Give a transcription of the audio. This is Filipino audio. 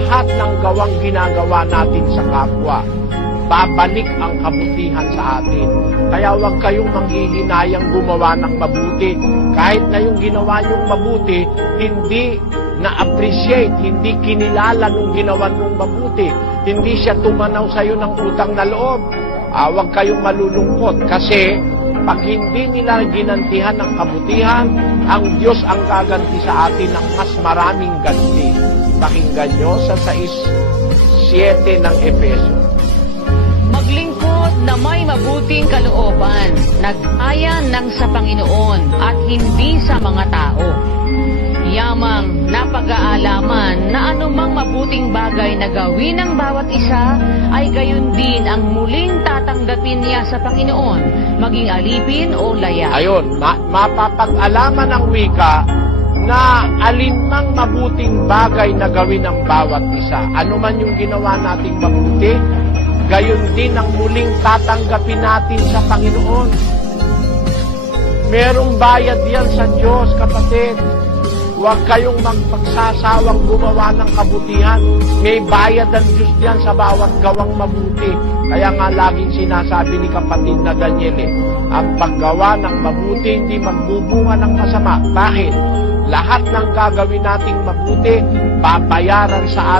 lahat ng gawang ginagawa natin sa kapwa, babalik ang kabutihan sa atin. Kaya huwag kayong manghihinayang gumawa ng mabuti. Kahit na yung ginawa niyong mabuti, hindi na-appreciate, hindi kinilala nung ginawa nung mabuti. Hindi siya tumanaw sa iyo ng utang na loob. Huwag kayong malulungkot kasi pag hindi nila ginantihan ng kabutihan, ang Diyos ang gaganti sa atin ng mas maraming ganti. Pakinggan nyo sa 6:7 ng Efeso. Maglingkod na may mabuting kalooban, nag-aya ng sa Panginoon at hindi sa mga tao. Yamang napag-aalaman na anumang mabuting bagay na gawin ng bawat isa ay gayon din ang muling tatanggapin niya sa Panginoon, maging alipin o laya. Ayun, mapapag-alaman ng wika na alinmang mabuting bagay na gawin ng bawat isa. Ano man yung ginawa nating mabuti, gayon din ang muling tatanggapin natin sa Panginoon. Merong bayad yan sa Diyos, kapatid. Huwag kayong magpagsasawang gumawa ng kabutihan. May bayad ang Diyos diyan sa bawat gawang mabuti. Kaya nga laging sinasabi ni kapatid na Daniel, ang paggawa ng mabuti hindi magbubunga ng masama. Bakit? Lahat ng gagawin nating mabuti, babayaran sa